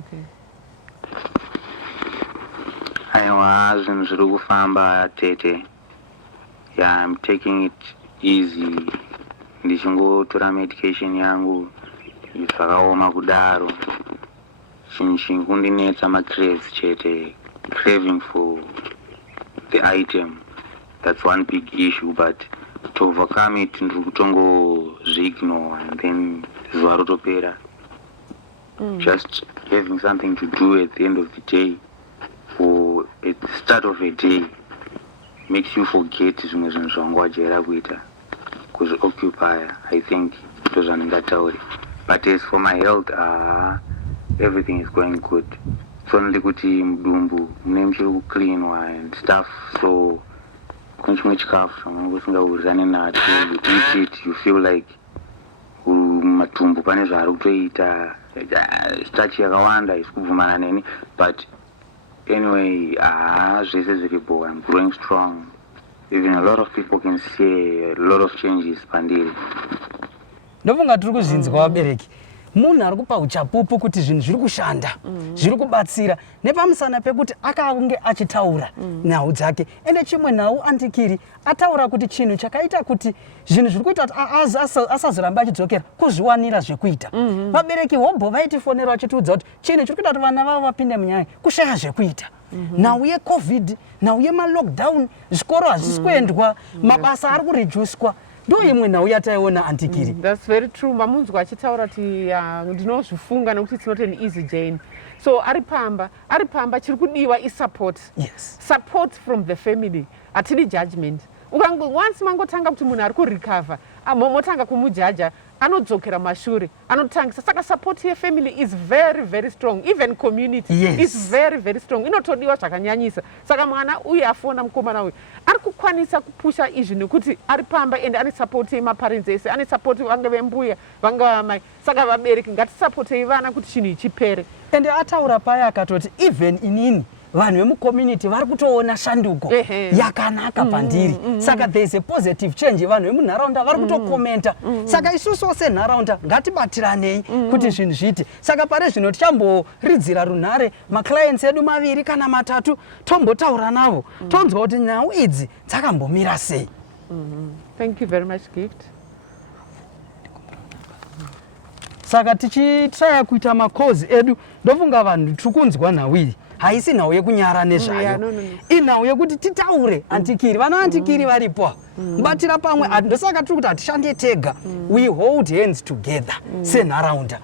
Aiwa, zvinhu zviri kufamba tete. I'm taking it easy. Ndichingotora medication yangu zvakaoma kudaro. Chinhu chingundinetsa macraves chete, craving for the item. That's one big issue, but to overcome it, ndikutongo zviignore and then zuva rotopera. Just having something to do at the end of the day or at the start of a day makes you forget zvimwe zvinhu zvanga wajaira kuita. Kuzvioccupy, I think, ndozvandingatauri. But as for my health, everything is going good. It's only kuti mudumbu mune muchiri kucleanwa and stuff, so kunchimwe chikafu zvamangosingawirirane nacho, you eat it, you feel like matumbu pane zvaari kutoita, starch yakawanda isi kubvumana neni, but anyway, zvese zviripo, I'm growing strong. Even a lot of people can see a lot of changes pandiri. Ndofunga tiri kuzvinzwa vabereki munhu ari kupa uchapupu kuti zvinhu zviri kushanda zviri kubatsira nepamusana pekuti akange achitaura nhau dzake ende chimwe nhau Antikiri ataura kuti chinhu chakaita kuti zvinhu zviri kuita kuti asazoramba achidzokera kuzviwanira zvekuita vabereki hobho vaitifonera vachitiudza kuti chinhu chiri kuita kuti vana vavo vapinde munyaya kushaya zvekuita nhau yecovid nhau yemalockdown zvikoro hazvisi kuendwa mabasa ari kuredyuswa ndo imwe nhau yataiona Antikiri. That's very true. Mamunzwa achitaura kuti ndinozvifunga nekuti it's not an easy journey. So ari pamba chiri kudiwa support. Yes. Support from the family. Atini judgment. Once mangotanga kuti munhu ari kurecover, motanga kumujaja, anodzokera mashure, anotangisa. Saka support yefamily is very, very strong. Even community is very, very strong. Inotodiwa zvakanyanyisa. Saka mwana uye afona mukomana uyu ari kukwanisa kupusha izvi nekuti ari pamba ende ane support yemaparents ese, ane support vange vembuya, vange vamai. Saka vabereki ngatisupportei vana kuti chinhu ichipere. Ende ataura paya akatoti even inini vanhu vemucommunity vari kutoona shanduko yakanaka pandiri. Saka there is a positive change. Vanhu vemunharaunda vari kutokomenta. Saka isusu senharaunda ngatibatiranei kuti zvinhu zviite. Saka pare zvino tichamboridzira runhare maclients edu maviri kana matatu tombotaura navo tonzwa kuti nhau idzi dzakambomira sei. Thank you very much, Gift. Saka tichitraya kuita makozi edu ndofunga vanhu tiri kunzwa nhau iyi haisi nhau yekunyara nezvayo inhau yekuti titaure Antikiri. Vana Antikiri varipo mubatira pamwe ndosaka tiri kuti hatishande tega, we hold hands together senharaunda.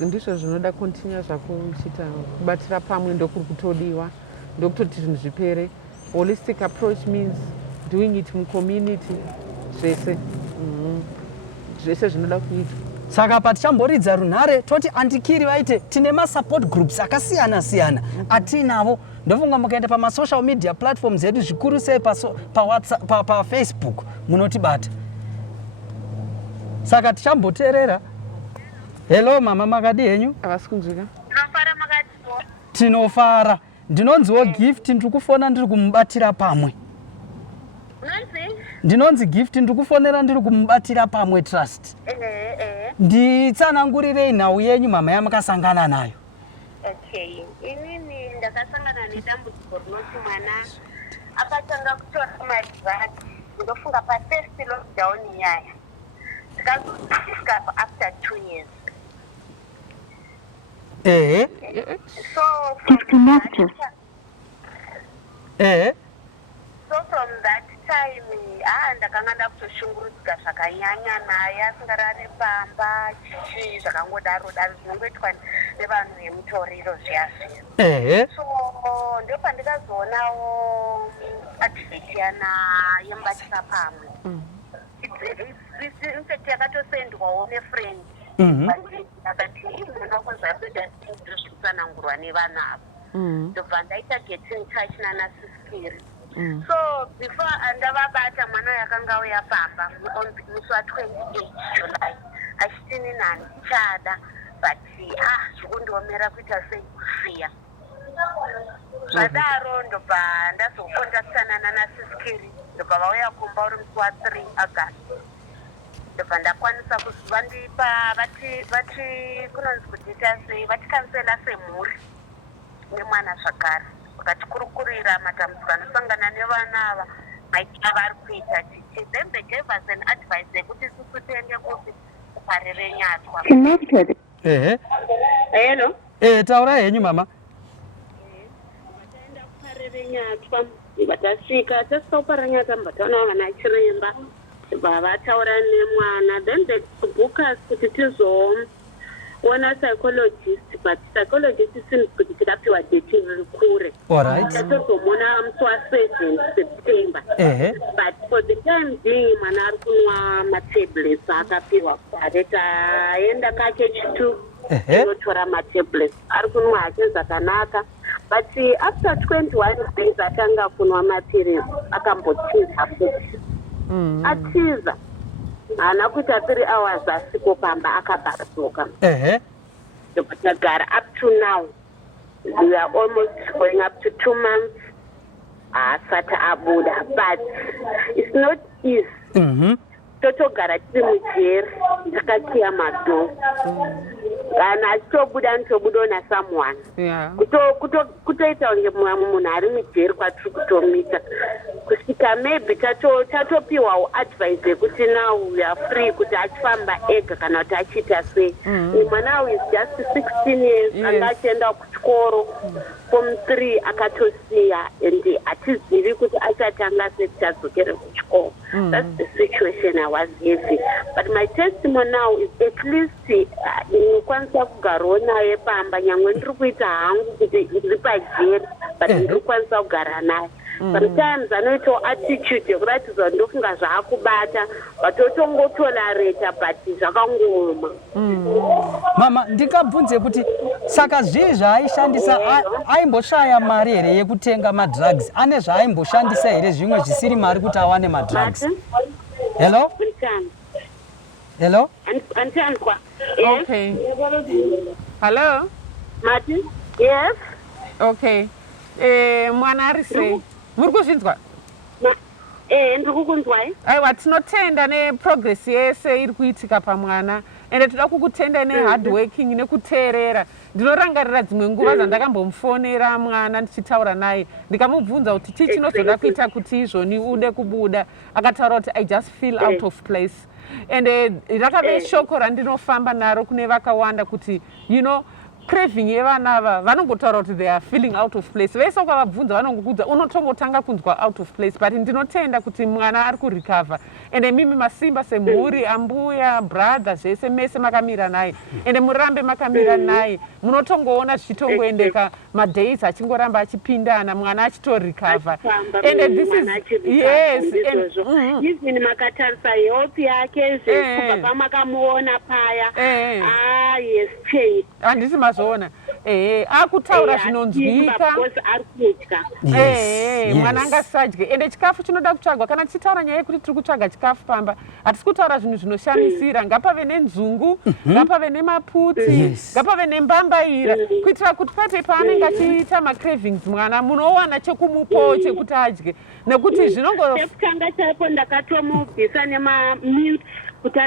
Ndizvo zvinoda continue zvako uchita kubatira pamwe ndokuri kutodiwa ndokutoti zvinhu zvipere. Holistic approach means doing it mucommunity zvese zvese zvinoda kuitwa. Saka patichamboridza runhare toti Antikiri vaite tine masupport groups akasiyana siyana atinavo. Ndofunga mukaenda pamasocial media platforms edu zvikuru sei pafacebook munotibata. Saka tichamboteerera. Hello mama, makadi henyu? Havasi kunzwika. Tinofara. Ndinonziwo Gift, ndiri kufona ndiri kumubatira pamwe. Ndinonzi Gift, ndiri kufonera ndiri kumubatira pamwe trust. Nditsanangurirei nhau yenyu mama yamakasangana nayo. Okay, inini ndakasangana nedambudziko rinoti mwana akatanga kutora madrugs. Ndofunga first lockdown yaya tikazodiscover after 2 years. So from that time ndakanga ndakutoshungurudzika zvakanyanya naye asingarari pamba chichi zvakangodaro daro zvinongoitwa nevanhu vemutoriro zviya zviya. So ndopandikazoonawo advert yana yembatisa pamwe. Infact yakatosendwawo nefriend akati mwana wako zvabeda zvekutsanangurwa nevanhu avo. Ndobva ndaita get in touch nanasiskiri. So before ndavabata mwana yakanga auya pamba musi wa28 July achitini nani chada but zvikundiomera kuita sei kusiya. Zvadaro ndobva ndazokontaktsana nanasiskiri ndobva vauya kumba uri musi wa3 August. Ndobva ndakwanisa kuziva ndipa vati kunonzi kutiita sei vatikansela semhuri nemwana zvakare. Vakatikurukurira matambudziko anosangana nevana ava maitira vari kuita tichi. Then they gave us an advice yekuti isusu tiende kuparire nyatwa. Hello? Taura henyu mama. Vataenda kuparire nyatwa. Vatasvika tasvika kuparire nyatwa mbataona vana chiremba. Vataura nemwana. Then they book us kuti tizoona psychologist, but psychologist seems kuti tikapiwa date riri kure. Tatozomona musi wa7 September. But for the time being mwana ari kunwa matablets akapiwa kare. Taenda kakechitu totora matablets ari kunwa hake zvakanaka. But after 21 days atanga kunwa mapirizi akambotiza futi. Atiza haana kuita 3 hours asiko pamba akabhasoka. Tagara up to now we are almost going up to 2 months asati abuda, but it's not easy. Totogara tiri mujeri takasiya mato kana achitobuda nditobudawo someone kutoita kunge munhu ari mujeri kwatiri kutomita kusvika maybe tatopiwawo advice yekuti now we are free kuti achifamba ega kana kuti achiita sei. Mwana is just 16 years anga achienda kuchikoro form 3 akatosiya and hatizivi kuti achatanga sei kuti adzokere kuchikoro. That's the situation I was having. But my testimony now is at least ndinokwanisa kugarawo naye pamba nyangwe ndiri kuita hangu kuti ndiri pajeri but ndiri kwanisa kugara naye. Sometimes anoitawo attitude yekuratidza kuti ndofunga zvaakubata vatotongotolareta but zvakangoma. Mama, ndingabvunze kuti saka zvii zvaaishandisa aimboshaya mari here yekutenga madrugs? Ane zvaaimboshandisa here zvimwe zvisiri mari kuti awane madrugs? Hello? Hello? Antanqwa. Okay. Hello? Martin? Yes? Okay. Mwana ari sei? Muri kuzvinzwa? Ndiri kukunzwai. Aiwa, tinotenda neprogress yese iri kuitika pamwana ende toda kukutenda nehard working nekuteerera. Ndinorangarira dzimwe nguva dzandakambomufonera mwana ndichitaura naye ndikamubvunza kuti chii chinozoda kuita kuti izvoni ude kubuda. Akataura kuti I just feel out of place. And rakave shoko randinofamba naro kune vakawanda kuti craving yevana ava vanongotaura kuti they are feeling out of place. Vese ukavabvunza vanongokudza unotongotanga kunzwa out of place, but ndinotenda kuti mwana ari kurecover. Ende mimi masimba semhuri, ambuya, brother, zvese mese makamira naye. Ende murambe makamira naye. Munotongoona zvichitongoendeka madays achingoramba achipindana mwana achitorecover. And this is yes. Even makatarisa health yake kubva pamakamuona paya. Yes, change. Handisi mazona akutaura zvinonzwika mwana angasadye ende chikafu chinoda kutsvagwa. Kana tichitaura nyaya yekuti tiri kutsvaga chikafu pamba hatisi kutaura zvinhu zvinoshamisira. Ngapave nenzungu, ngapave nemaputi, ngapave nembambaira kuitira kuti pate paanenge achiita macravings mwana munowana chekumupawo chekuti adye nekuti zvinongotanga chaipo ndakatomubvisa nemamince kuti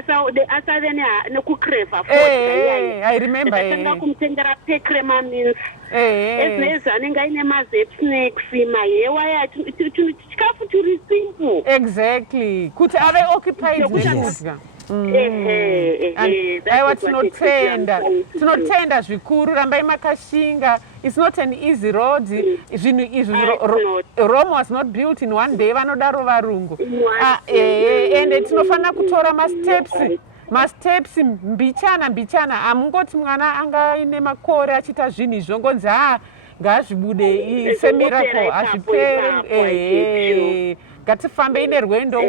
asave nekukreva. I remember ndakatanga kumutengera pekrema mince ezinezi anenge aine mazepsnacks mahewa yacho chikafu chiri simple exactly kuti ave occupied nekudya. Aiwa, tinotenda zvikuru. Rambai makashinga. It's not an easy road. Zvinhu izvi Rome was not built in one day. Vanodaro varungu. Ende tinofanira kutora masteps mbichana. Hamungoti mwana anga ine makore achita zvinhu izvo ngonzi ngazvibude semiracle azvipere. Ngatifambe ine rwendo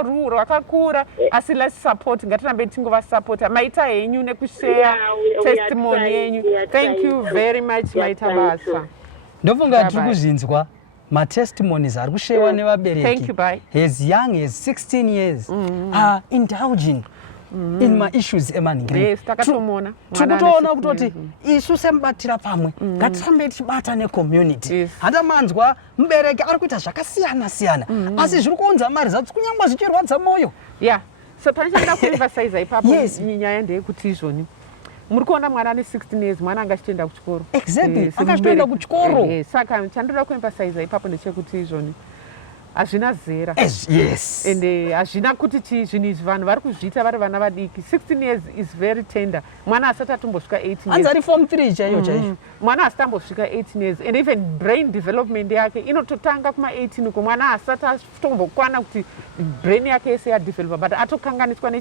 urwu rwakakura asi let's support. Ngatirambe tingovasupporta. Maita henyu nekushare testimony yenyu. Thank you very much maita basa. Ndofunga tiri kuzvinzwa matestimonies ari kushewa nevabereki as young as 16 years are indulging in my issues emaningire. Tikutoona kutoti isu semubatira pamwe ngatirambe tichibata necommunity. Handamanzwa mubereki ari kuita zvakasiyana asi zviri kuunza mari zati kunyangwa zvichirwadza moyo. So panochanda kuemphasize ipapo nyaya ndeyekuti izvoni muri kuona mwana ane 16 years mwana anga achitoenda kuchikoro. Exactly, anga achitoenda kuchikoro. Saka chandoda kuemphasize ipapo ndechekuti izvoni hazvina zera. Yes. Ende hazvina kuti zvinhu izvi vanhu vari kuzviita vari vana vadiki. 16 years is very tender. Mwana asati atombosvika 18 years. Anzi ari form 3 chaiyo. Mwana asati ambosvika 18 years. And even brain development yake inototanga kuma 18 uko mwana asati atombokwana kuti brain yake yese yadevelopa but atokanganiswa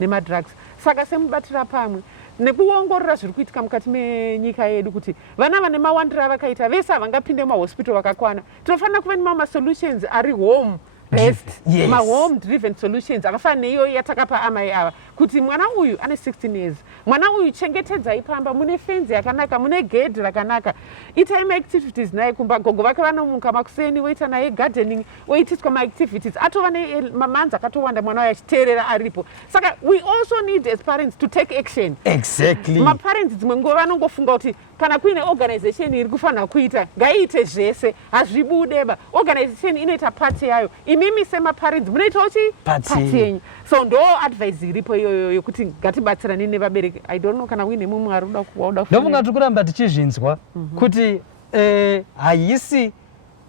nemadrugs. Saka semubatira pamwe nekuongorora zviri kuitika mukati menyika yedu kuti vana vane mawandiro avakaita vese havangapinde mumahospital vakakwana. Tinofanira kuva nemasolutions ari home based, home driven solutions akafana neiyo yatakapa amai ava kuti mwana uyu ane 16 years, mwana uyu chengetedzai pamba, mune fenzi yakanaka, mune gedhi rakanaka, itai maactivities naye kumba. Gogo vake vanomuka makuseni woita naye gardening, woitiswa maactivities, atova nemamanzi akatowanda mwana wayo achiteerera aripo. Saka we also need as parents to take action. Exactly. Maparents dzimwe nguva vanongofunga kuti kana kuine organization iri kufanira kuita ngaiite zvese hazvibudeba organization inoita pati yayo imimi semaparidzi munoitawo chi pati yenyu so ndo advice iripo iyoyo yokuti ngatibatsirane nevabereki I don't know kana uine mumwe ari wauda ndofunga tiri kuramba tichizvinzwa kuti haisi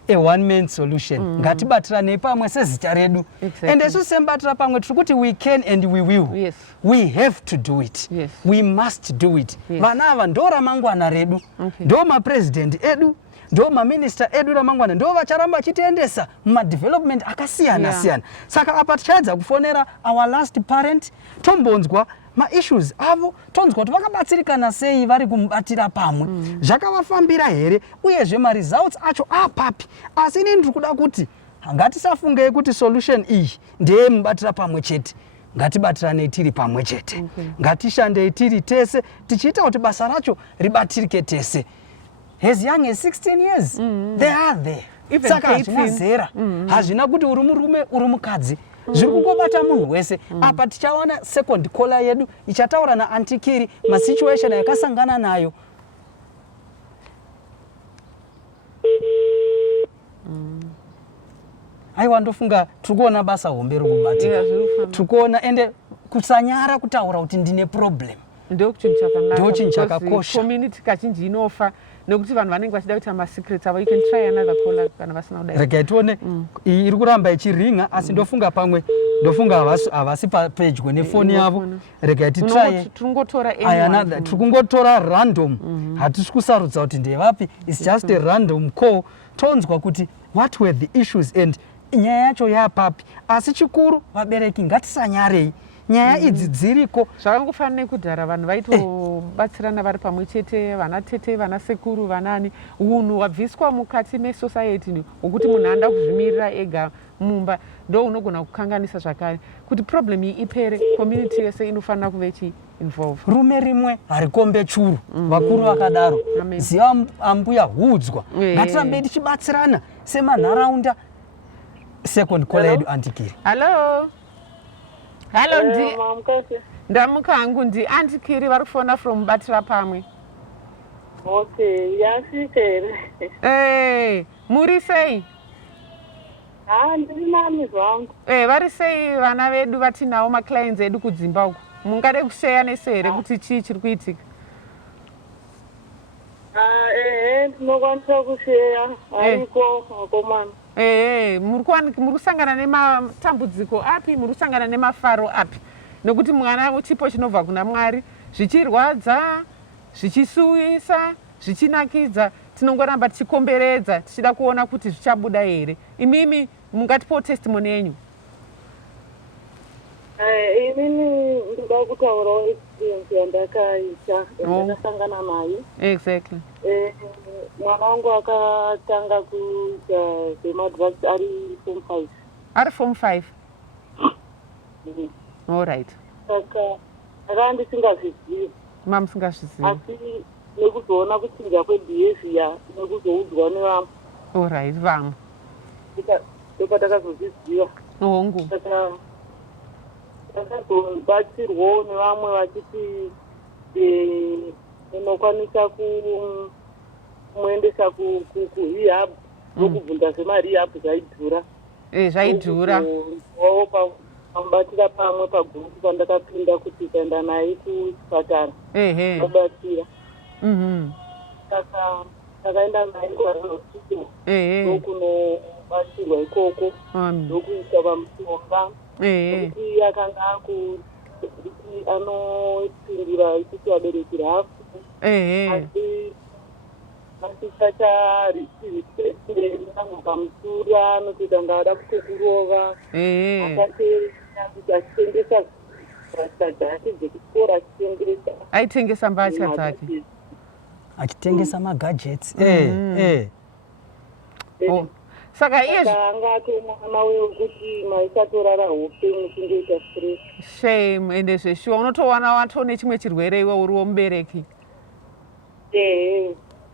a one man solution ngatibatirane pamwe sezita redu and isu sembatira pamwe tiri kuti we can and we will we have to do it we must do it vana ava ndo ramangwana redu ndo mapresident edu ndo maminista edu ramangwana ndo vacharamba vachitiendesa mumadevelopment akasiyana siyana saka apa tichaedza kufonera our last parent tombonzwa maissues avo tonzwa kuti vakabatsirikana sei vari kumubatira pamwe zvakavafambira here uyezve maresults acho apapi asi inini ndiri kuda kuti ngatisafungei kuti solution iyi ndeye mubatira pamwe chete ngatibatirane tiri pamwe chete ngatishandei tiri tese tichiita kuti basa racho ribatirike tese as young as 16 years they are there saka hazvina zera hazvina kuti uri murume uri mukadzi zviri kungobata munhu wese apa tichawana second caller yedu ichataura naantikiri masituation yakasangana nayo aiwa ndofunga tiri kuona basa hombe rikubatika tiri kuona ende kusanyara kutaura kuti ndine problem ndo chinhu chakanaka ndo chinhu chakakosha community kazhinji inofa nekuti vanhu vanenge vachida kuita masecrets avo you can try another caller kana vasina kudai regai tione iri kuramba ichiringa asi ndofunga pamwe ndofunga havasi pedyo nefoni yavo regai titraye tiri kungotora random hatisi kusarudza kuti ndevapi its just a random call tonzwa kuti what were the issues and nyaya yacho yapapi asi chikuru vabereki ngatisanyarei nyaya idzi dziriko zvakangofanira kudhara vanhu vaitobatsirana vari pamwe chete vana tete vana sekuru vanani unhu hwabviswa mukati mesociety hwokuti munhu anoda kuzvimirira ega mumba ndo unogona kukanganisa zvakare kuti problem iyi ipere community yese inofanira kuve chi-involve rume rimwe harikombe churu vakuru vakadaro ziva ambuya huudzwa ngatirambei tichibatsirana semanharaunda second caller yedu antikiri hallo ndamuka hangu antikiri vari kufona from batira pamwe yasvika here muri sei ndiri nani zvangu vari sei vana vedu vatinawo maclients edu kudzimba uku mungade kusheya nese here kuti chii chiri kuitika ndinokwanisa kusheya ariko akomana muri kusangana nematambudziko api muri kusangana nemafaro api nekuti mwana chipo chinobva kuna Mwari zvichirwadza zvichisuwisa zvichinakidza tinongoramba tichikomberedza tichida kuona kuti zvichabuda here imimi mungatipo testimony yenyu inini ndoda kutaurawo experience yandakaita yandakasangana nayo exactly mwana wangu akatanga kuita zvemadrugs ari form 5 all right saka akanga ndisingazvizivi mamusingazvizivi asi nekuzoona kuchinja kwebehavior nekuzoudzwa nevamwe all right vamwe ndopatakazozviziva hongu saka takazobatsirwawo nevamwe vachiti unokwanisa kumuendesa kurehab nokubvunza zvemarehab zvaidhura zvaidhura wavo pamubatira pamwe pagurupu pandakapinda kuti kaenda naye kuchipatara abatsira saka takaenda naye kuhospital ndokunobatsirwa ikoko ndokuiswa pamushonga nokuti akanga akuti anopindura isusu vabereki hafu asi pamusura anotoita ngaada kutokurova achitengesa mbatya dzake dzechikora aitengesa mbatya dzake achitengesa magadgets saka iye anga atomwana wekuti maisatorara hope muchingoita stress shame ende zveshuwa unotowana watone chimwe chirwere iwe uriwo mubereki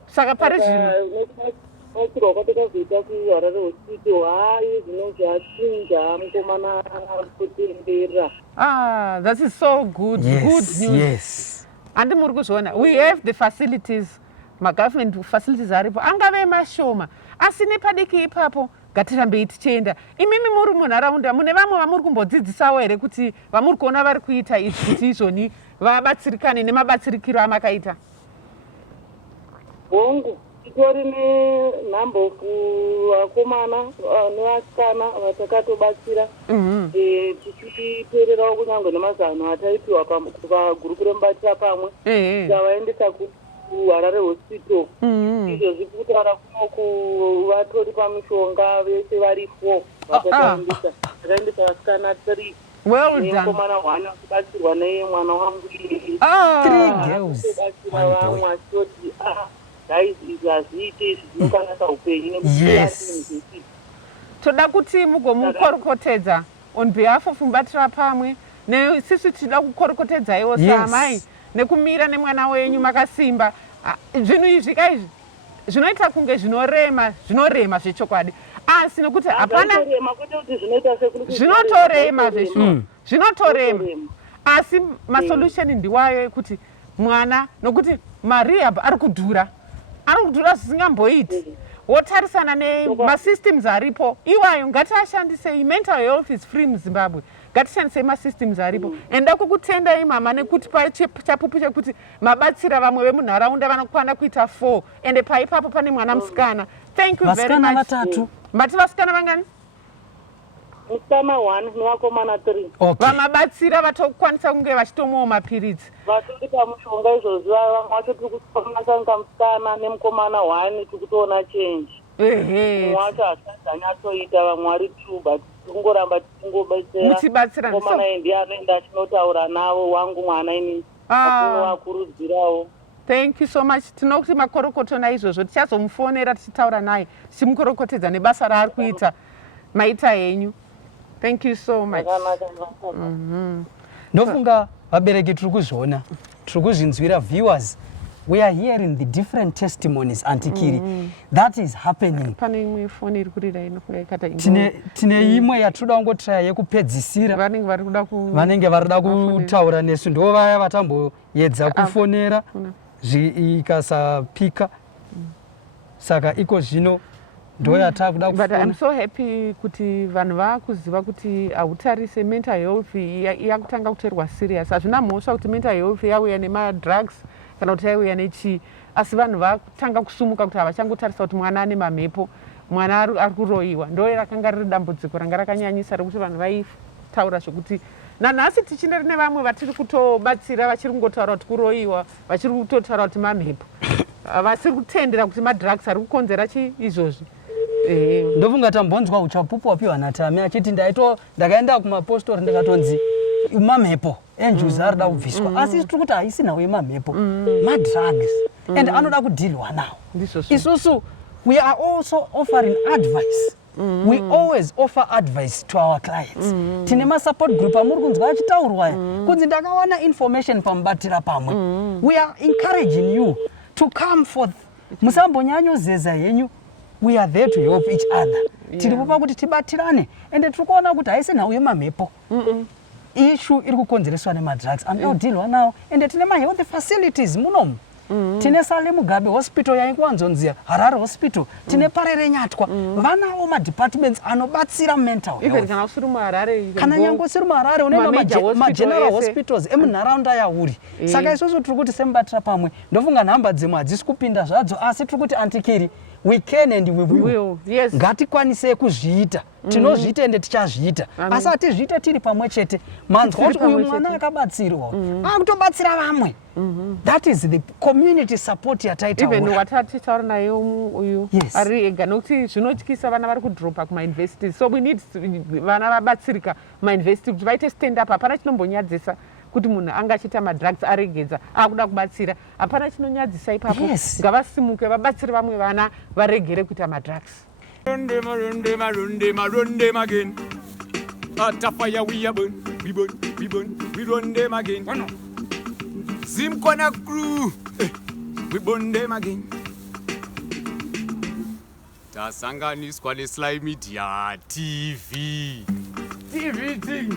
saka pari zvino batsirwa kwatakazoita kuharare hospital hayi zvino zvachinja mukomana kutenderera that is so good. Good news. Yes. And muri kuzviona we have the facilities magovernment facilities aripo angave mashoma, asi nepadiki ipapo ngatirambei tichienda. Imimi muri munharaunda mune vamwe vamuri kumbodzidzisawo here kuti vamuri kuona vari kuita izvi kuti izvoni vabatsirikane nemabatsirikiro amakaita? Hongu titori nenhamba vakomana nevasikana vatakatobatsira tichitererawo kunyange nemazano ataipiwa pagurupu remubatira pamwe tavaendesa kuHarare hospital. Izvozvi kutaura kunoku vatori pamishonga vese vari 4 vatakaendesa vasikana 3 nemukomana 1 kubatsirwa nemwana wangu 3 girls, 1 boy. Achitoti guys izvi hazviite izvi zvinokanisa upenyu toda kuti mugomukorokotedza on behalf of mubatira pamwe nesisi tida kukorokotedzaiwo samai nekumira nemwana wenyu makasimba. Zvinhu izvi kaizvi zvinoita kunge zvinorema zvechokwadi, asi nokuti hapana zvinotorema zveshuwa zvinotorema, asi masolution ndiwayo ekuti mwana, nokuti marehab ari kudhura zvisingamboiti. Wotarisana nemasystems aripo iwayo, ngatiashandisei. Mental health is free muZimbabwe, ngatishandisei masystems aripo. Enda kukutendai mama nekuti chapupu chekuti mabatsira vamwe vemunharaunda vanokwana kuita 4 ende paipapo pane mwana musikana. Thank you very much. Vatatu mati vasikana vangani? Musikana 1 nevakomana 3. Vamabatsira vatokwanisa kunge vachitomwawo mapiritsi. Vatori pamushonga izvozvi vamwe vacho tiri kutomasanga musikana nemukomana 1 tiri kutoona change. Mumwe wacho hasati anyatsoita, vamwe vari 2 but tingoramba tichingobetsera. Mukomana ndiye anoenda achinotaura navo, wangu mwana ini akunovakurudzirawo. Thank you so much. Tinokuti makorokoto naizvozvo tichazomufonera tichitaura naye tichimukorokotedza nebasa raari kuita maita henyu. Thank you so much. Ndofunga vabereki tiri kuzviona, tiri kuzvinzwira viewers. We are hearing the different testimonies, Auntie Kiri, that is happening. Pane imwe foni iri kurira inofunga ikata tine imwe yatoda kungotraya yekupedzisira. Vanenge varida kutaura nesu ndo vaya vatamboedza kufonera ikasapika. Saka iko zvino ndo yatakuda kufona. But I'm so happy kuti vanhu vakuziva kuti hautarise mental health yakutanga kutorwa serious. Hazvina mhosva kuti mental health yauya nemadrugs kana kuti yauya nechii, asi vanhu vakutanga kusumuka kuti havachangotarisa kuti mwana ane mamhepo, mwana ari kuroyiwa. Ndo rakanga riri dambudziko ranga rakanyanyisa rekuti vanhu vaitaura zvokuti nanhasi tichine nevamwe vatiri kutobatsira vachiri kungotaura kuti kuroyiwa, vachiri kutotaura kuti mamhepo, vasiri kutendera kuti madrugs ari kukonzera izvozvi. Ndofunga tambonzwa uchapupu wapiwa naTami achiti ndakaenda kumapostori ndikatonzi mamhepo enjuzi arida kubviswa, asi tiri kuti haisinawo yemamhepo, madrugs and anoda kudhilwa nawo. Isusu we are also offering advice. We always offer advice to our clients. Tine ma-support group amuri kunzwa achitaurwa kunzi ndakawana information pamubatira pamwe. We are encouraging you to come forth. Musambonyanyozeza henyu. We are there to help each other. Tiri kupa kuti tibatirane ende tiri kuona kuti haisinawo yemamhepo. Issue iri kukonzereswa nemadrugs anodhilwa nawo ende tine ma-health facilities munomu. Tine Sale Mugabe hospital yaikuwanzonziya, Harare hospital, tine Parere Nyatwa, vanawo ma-departments anobatsira mental health. Even kana usiri muHarare, kana nyange usiri muHarare une ma-general hospitals emunharaunda yauri. Saka isusu tiri kuti semubatira pamwe, ndofunga nhamba dzimwe hadzisi kupinda zvadzo, asi tiri kuti Auntie Kiri, we can and we will. Yes. Ngatikwanise kuzviita. Tinozviita ende tichazviita. Asi hatizviite tiri pamwe chete. Manzwa kuti uyu mwana akabatsirwa. Akutobatsira vamwe. That is the community support yataitaura. Even watataura naye uyu ari ega nokuti zvinotyisa vana vari kudropa kumauniversities. So we need vana vabatsirika mauniversity kuti vaite stand up. Hapana chinombonyadzisa kuti munhu anga achiita madrugs aregedza akuda kubatsira. Hapana chinonyadzisa ipapo. Ngavasimuke vabatsire vamwe vana varegere kuita madrugs. Run them again. At a fire we burn, we run them again. Zimkwana crew, we burn them again. Tasanganiswa SlyMedia TV. TV thing.